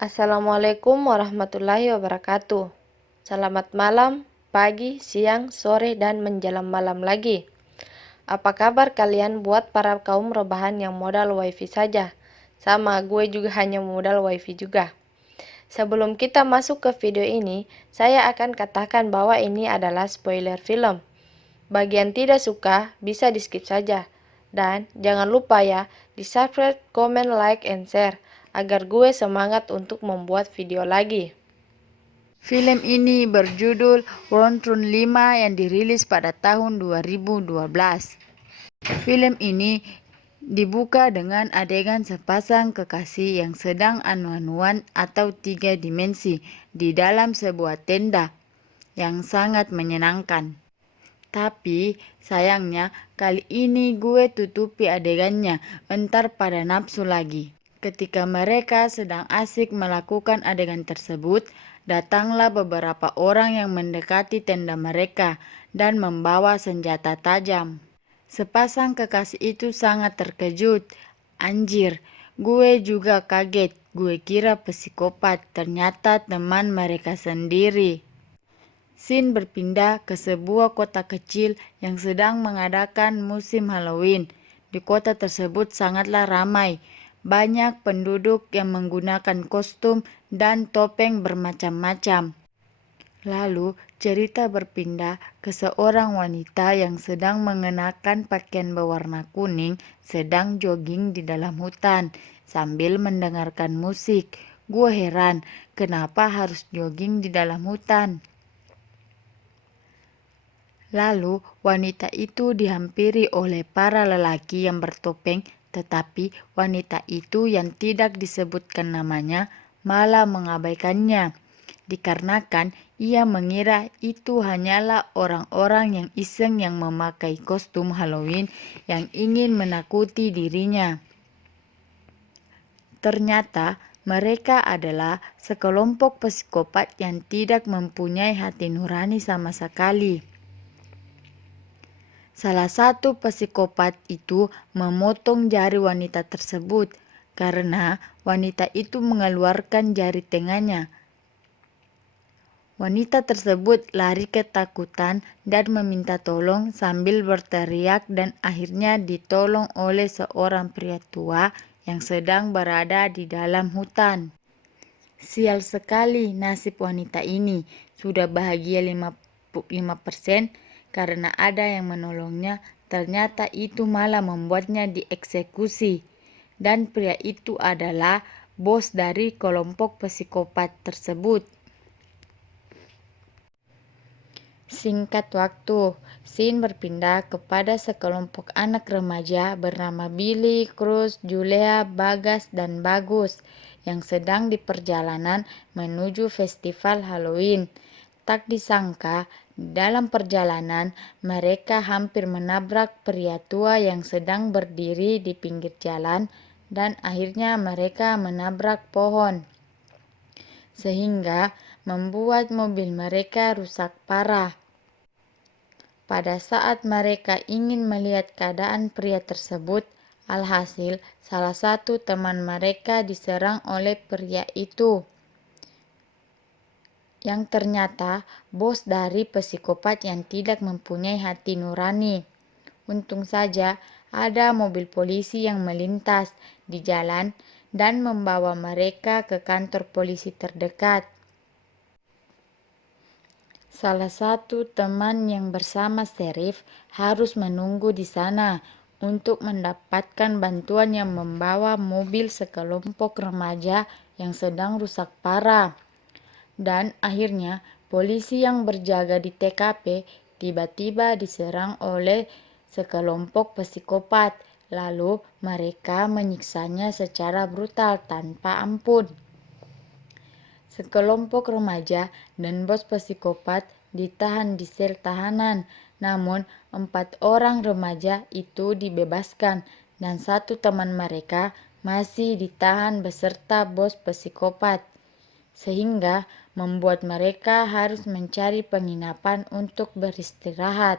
Assalamualaikum warahmatullahi wabarakatuh. Selamat malam, pagi, siang, sore, dan menjelang malam lagi. Apa kabar kalian buat para kaum rebahan yang modal wifi saja? Sama, gue juga hanya modal wifi juga. Sebelum kita masuk ke video ini, saya akan katakan bahwa ini adalah spoiler film. Bagi yang tidak suka, bisa di-skip saja. Dan jangan lupa ya, di-subscribe, comment, like, and share, agar gue semangat untuk membuat video lagi. Film ini berjudul Round 5 yang dirilis pada tahun 2012. Film ini dibuka dengan adegan sepasang kekasih yang sedang anu-anuan atau 3 dimensi di dalam sebuah tenda yang sangat menyenangkan. Tapi sayangnya kali ini gue tutupi adegannya, entar pada nafsu lagi. Ketika mereka sedang asik melakukan adegan tersebut, datanglah beberapa orang yang mendekati tenda mereka dan membawa senjata tajam. Sepasang kekasih itu sangat terkejut. Anjir, gue juga kaget. Gue kira psikopat, ternyata teman mereka sendiri. Scene berpindah ke sebuah kota kecil yang sedang mengadakan musim Halloween. Di kota tersebut sangatlah ramai. Banyak penduduk yang menggunakan kostum dan topeng bermacam-macam. Lalu cerita berpindah ke seorang wanita yang sedang mengenakan pakaian berwarna kuning sedang jogging di dalam hutan sambil mendengarkan musik. Gue heran, kenapa harus jogging di dalam hutan? Lalu wanita itu dihampiri oleh para lelaki yang bertopeng, tetapi wanita itu yang tidak disebutkan namanya malah mengabaikannya, dikarenakan ia mengira itu hanyalah orang-orang yang iseng yang memakai kostum Halloween yang ingin menakuti dirinya. Ternyata mereka adalah sekelompok psikopat yang tidak mempunyai hati nurani sama sekali. Salah satu psikopat itu memotong jari wanita tersebut karena wanita itu mengeluarkan jari tengahnya. Wanita tersebut lari ketakutan dan meminta tolong sambil berteriak dan akhirnya ditolong oleh seorang pria tua yang sedang berada di dalam hutan. Sial sekali nasib wanita ini, sudah bahagia 55% karena ada yang menolongnya, ternyata itu malah membuatnya dieksekusi. Dan pria itu adalah bos dari kelompok psikopat tersebut. Singkat waktu, scene berpindah kepada sekelompok anak remaja bernama Billy, Cruz, Julia, Bagas, dan Bagus yang sedang di perjalanan menuju festival Halloween. Tak disangka, dalam perjalanan mereka hampir menabrak pria tua yang sedang berdiri di pinggir jalan dan akhirnya mereka menabrak pohon, sehingga membuat mobil mereka rusak parah. Pada saat mereka ingin melihat keadaan pria tersebut, alhasil salah satu teman mereka diserang oleh pria itu, yang ternyata bos dari psikopat yang tidak mempunyai hati nurani. Untung saja ada mobil polisi yang melintas di jalan dan membawa mereka ke kantor polisi terdekat. Salah satu teman yang bersama Sheriff harus menunggu di sana untuk mendapatkan bantuan yang membawa mobil sekelompok remaja yang sedang rusak parah. Dan akhirnya polisi yang berjaga di TKP tiba-tiba diserang oleh sekelompok psikopat. Lalu mereka menyiksanya secara brutal tanpa ampun. Sekelompok remaja dan bos psikopat ditahan di sel tahanan, namun 4 orang remaja itu dibebaskan dan satu teman mereka masih ditahan beserta bos psikopat, sehingga membuat mereka harus mencari penginapan untuk beristirahat.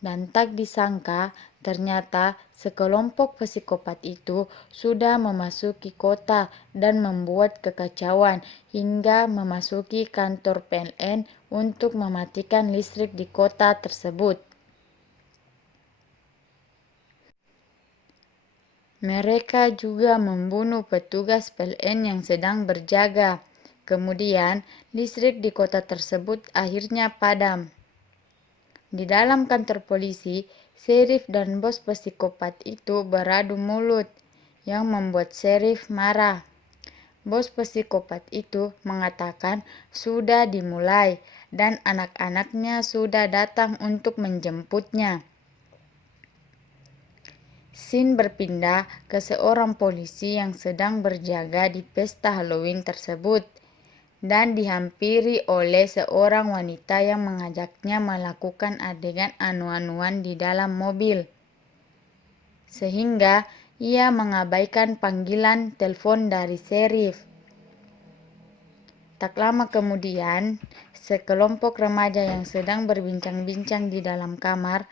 Dan tak disangka, Ternyata sekelompok psikopat itu sudah memasuki kota dan membuat kekacauan hingga memasuki kantor PLN untuk mematikan listrik di kota tersebut. Mereka juga membunuh petugas PLN yang sedang berjaga. Kemudian, listrik di kota tersebut akhirnya padam. Di dalam kantor polisi, Sheriff dan bos psikopat itu beradu mulut, yang membuat Sheriff marah. Bos psikopat itu mengatakan sudah dimulai dan anak-anaknya sudah datang untuk menjemputnya. Scene berpindah ke seorang polisi yang sedang berjaga di pesta Halloween tersebut dan dihampiri oleh seorang wanita yang mengajaknya melakukan adegan anu-anuan di dalam mobil, sehingga ia mengabaikan panggilan telepon dari Sheriff. Tak lama kemudian, sekelompok remaja yang sedang berbincang-bincang di dalam kamar,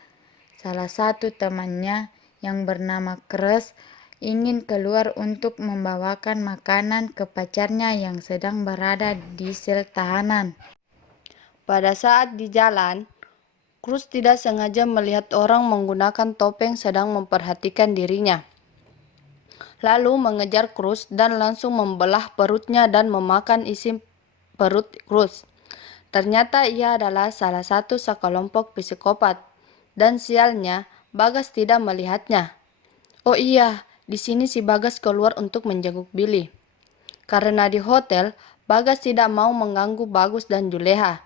salah satu temannya yang bernama Cruz ingin keluar untuk membawakan makanan ke pacarnya yang sedang berada di sel tahanan. Pada saat di jalan, Cruz tidak sengaja melihat orang menggunakan topeng sedang memperhatikan dirinya. Lalu mengejar Cruz dan langsung membelah perutnya dan memakan isi perut Cruz. Ternyata ia adalah salah satu sekelompok psikopat, dan sialnya Bagas tidak melihatnya. Oh iya, di sini si Bagas keluar untuk menjenguk Billy. Karena di hotel, Bagas tidak mau mengganggu Bagus dan Juleha.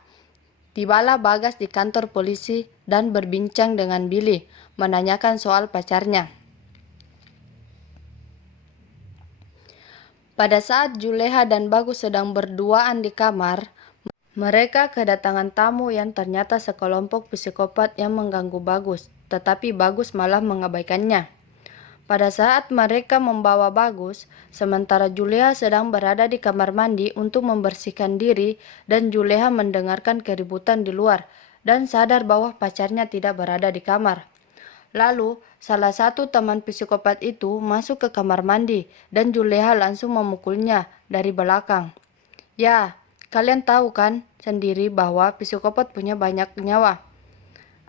Tibalah Bagas di kantor polisi dan berbincang dengan Billy, menanyakan soal pacarnya. Pada saat Juleha dan Bagus sedang berduaan di kamar, mereka kedatangan tamu yang ternyata sekelompok psikopat yang mengganggu Bagus, tetapi Bagus malah mengabaikannya. Pada saat mereka membawa Bagus, sementara Juleha sedang berada di kamar mandi untuk membersihkan diri dan Juleha mendengarkan keributan di luar dan sadar bahwa pacarnya tidak berada di kamar. Lalu, salah satu teman psikopat itu masuk ke kamar mandi dan Juleha langsung memukulnya dari belakang. Ya, kalian tahu kan sendiri bahwa psikopat punya banyak nyawa.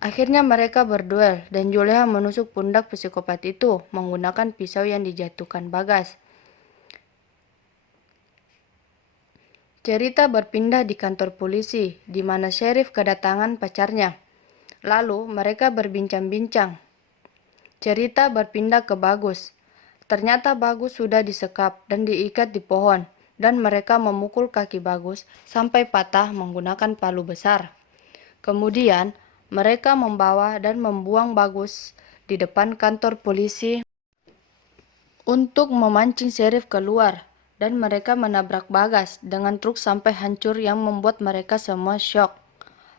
Akhirnya mereka berduel dan Juleha menusuk pundak psikopat itu menggunakan pisau yang dijatuhkan Bagas. Cerita berpindah di kantor polisi, di mana Sheriff kedatangan pacarnya. Lalu mereka berbincang-bincang. Cerita berpindah ke Bagus. Ternyata Bagus sudah disekap dan diikat di pohon, dan mereka memukul kaki Bagus sampai patah menggunakan palu besar. Kemudian, mereka membawa dan membuang Bagus di depan kantor polisi untuk memancing Sheriff keluar, dan mereka menabrak Bagas dengan truk sampai hancur yang membuat mereka semua syok.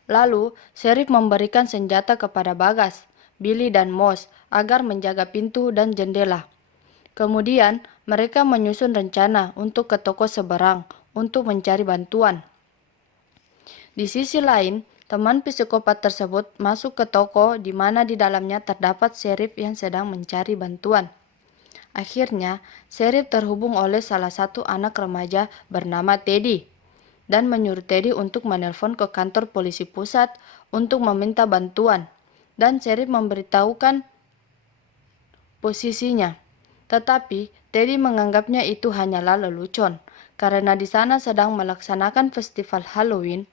Lalu, Sheriff memberikan senjata kepada Bagas, Billy dan Moss agar menjaga pintu dan jendela. Kemudian, mereka menyusun rencana untuk ke toko seberang untuk mencari bantuan. Di sisi lain, teman psikopat tersebut masuk ke toko di mana di dalamnya terdapat Sheriff yang sedang mencari bantuan. Akhirnya, Sheriff terhubung oleh salah satu anak remaja bernama Teddy dan menyuruh Teddy untuk menelpon ke kantor polisi pusat untuk meminta bantuan, dan Sheriff memberitahukan posisinya. Tetapi Teddy menganggapnya itu hanyalah lelucon karena di sana sedang melaksanakan festival Halloween.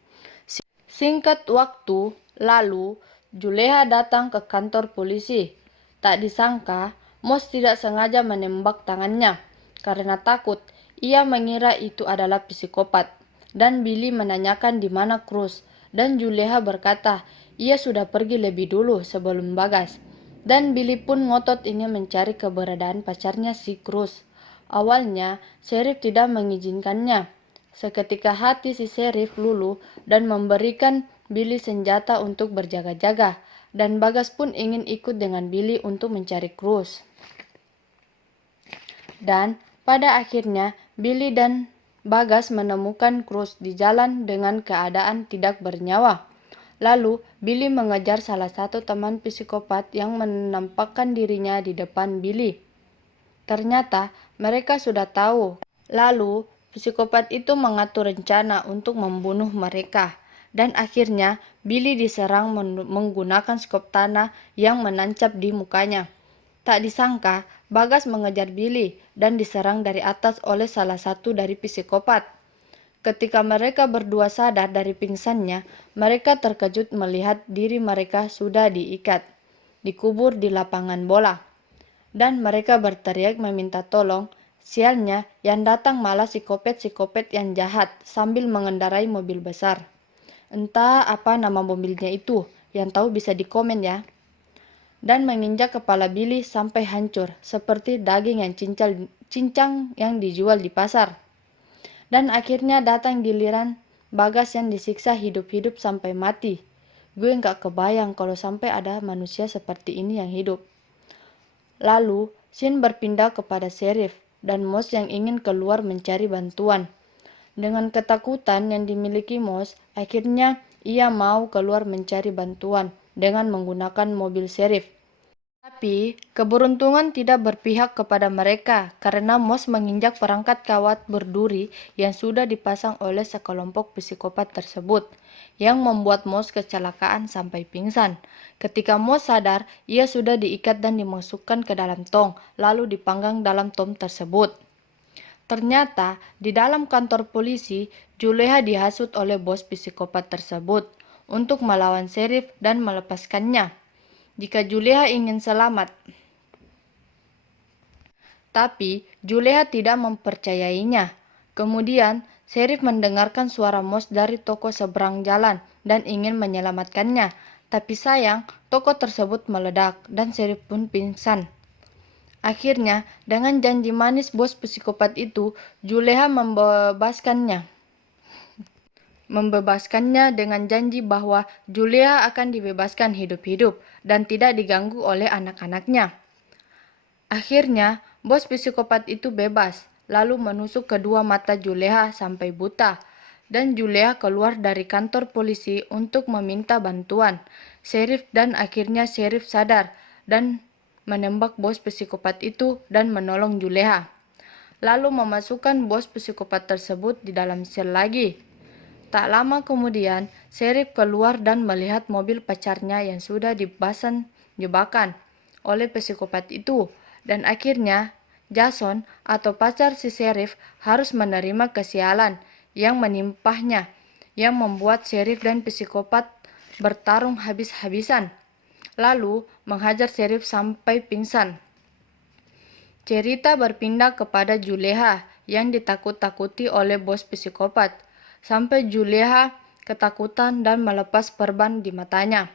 Singkat waktu lalu, Juleha datang ke kantor polisi. Tak disangka, Moss tidak sengaja menembak tangannya karena takut. Ia mengira itu adalah psikopat. Dan Billy menanyakan di mana Cruz. Dan Juleha berkata, ia sudah pergi lebih dulu sebelum Bagas. Dan Billy pun ngotot ingin mencari keberadaan pacarnya si Cruz. Awalnya, Sheriff tidak mengizinkannya. Seketika hati si Sheriff luluh dan memberikan Billy senjata untuk berjaga-jaga, dan Bagas pun ingin ikut dengan Billy untuk mencari Cruz. Dan pada akhirnya Billy dan Bagas menemukan Cruz di jalan dengan keadaan tidak bernyawa. Lalu, Billy mengejar salah satu teman psikopat yang menampakkan dirinya di depan Billy. Ternyata, mereka sudah tahu. Lalu, psikopat itu mengatur rencana untuk membunuh mereka. Dan akhirnya, Billy diserang menggunakan skop tanah yang menancap di mukanya. Tak disangka, Bagas mengejar Billy dan diserang dari atas oleh salah satu dari psikopat. Ketika mereka berdua sadar dari pingsannya, mereka terkejut melihat diri mereka sudah diikat, dikubur di lapangan bola. Dan mereka berteriak meminta tolong. Sialnya, yang datang malah psikopat-psikopat yang jahat sambil mengendarai mobil besar. Entah apa nama mobilnya itu, yang tahu bisa di komen ya. Dan menginjak kepala Billy sampai hancur, seperti daging yang cincang yang dijual di pasar. Dan akhirnya datang giliran Bagas yang disiksa hidup-hidup sampai mati. Gue nggak kebayang kalau sampai ada manusia seperti ini yang hidup. Lalu, Shin berpindah kepada Sheriff dan Moss yang ingin keluar mencari bantuan. Dengan ketakutan yang dimiliki Moss, akhirnya ia mau keluar mencari bantuan dengan menggunakan mobil Sheriff. Tapi, keberuntungan tidak berpihak kepada mereka karena Moss menginjak perangkat kawat berduri yang sudah dipasang oleh sekelompok psikopat tersebut, yang membuat Moss kecelakaan sampai pingsan. Ketika Moss sadar, ia sudah diikat dan dimasukkan ke dalam tong, lalu dipanggang dalam tong tersebut. Ternyata, di dalam kantor polisi, Juleha dihasut oleh bos psikopat tersebut untuk melawan Sheriff dan melepaskannya jika Juleha ingin selamat. Tapi Juleha tidak mempercayainya. Kemudian, Sheriff mendengarkan suara Moss dari toko seberang jalan dan ingin menyelamatkannya. Tapi sayang, toko tersebut meledak dan Sheriff pun pingsan. Akhirnya, dengan janji manis bos psikopat itu, Juleha membebaskannya dengan janji bahwa Juleha akan dibebaskan hidup-hidup dan tidak diganggu oleh anak-anaknya. Akhirnya, bos psikopat itu bebas, lalu menusuk kedua mata Juleha sampai buta, dan Juleha keluar dari kantor polisi untuk meminta bantuan Sheriff dan akhirnya Sheriff sadar dan menembak bos psikopat itu dan menolong Juleha. Lalu memasukkan bos psikopat tersebut di dalam sel lagi. Tak lama kemudian, Sheriff keluar dan melihat mobil pacarnya yang sudah dipasang jebakan oleh psikopat itu. Dan akhirnya, Jason atau pacar si Sheriff harus menerima kesialan yang menimpahnya, yang membuat Sheriff dan psikopat bertarung habis-habisan, lalu menghajar Sheriff sampai pingsan. Cerita berpindah kepada Juleha yang ditakut-takuti oleh bos psikopat, sampai Juleha ketakutan dan melepas perban di matanya.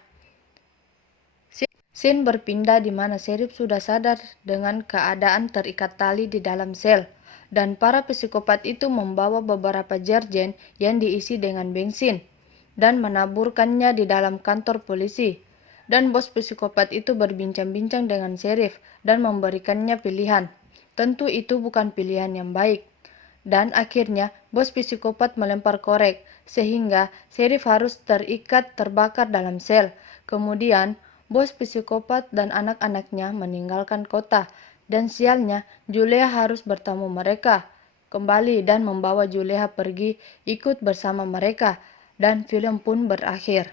Scene berpindah di mana Sheriff sudah sadar dengan keadaan terikat tali di dalam sel, dan para psikopat itu membawa beberapa jergen yang diisi dengan bensin dan menaburkannya di dalam kantor polisi. Dan bos psikopat itu berbincang-bincang dengan Sheriff dan memberikannya pilihan. Tentu itu bukan pilihan yang baik. Dan akhirnya bos psikopat melempar korek sehingga Sheriff harus terikat terbakar dalam sel. Kemudian bos psikopat dan anak-anaknya meninggalkan kota, dan sialnya Juleha harus bertemu mereka kembali dan membawa Juleha pergi ikut bersama mereka, dan film pun berakhir.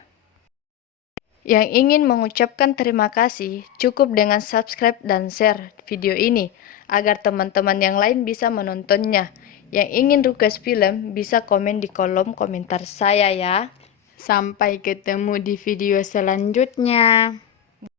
Yang ingin mengucapkan terima kasih, cukup dengan subscribe dan share video ini agar teman-teman yang lain bisa menontonnya. Yang ingin request film bisa komen di kolom komentar saya ya. Sampai ketemu di video selanjutnya.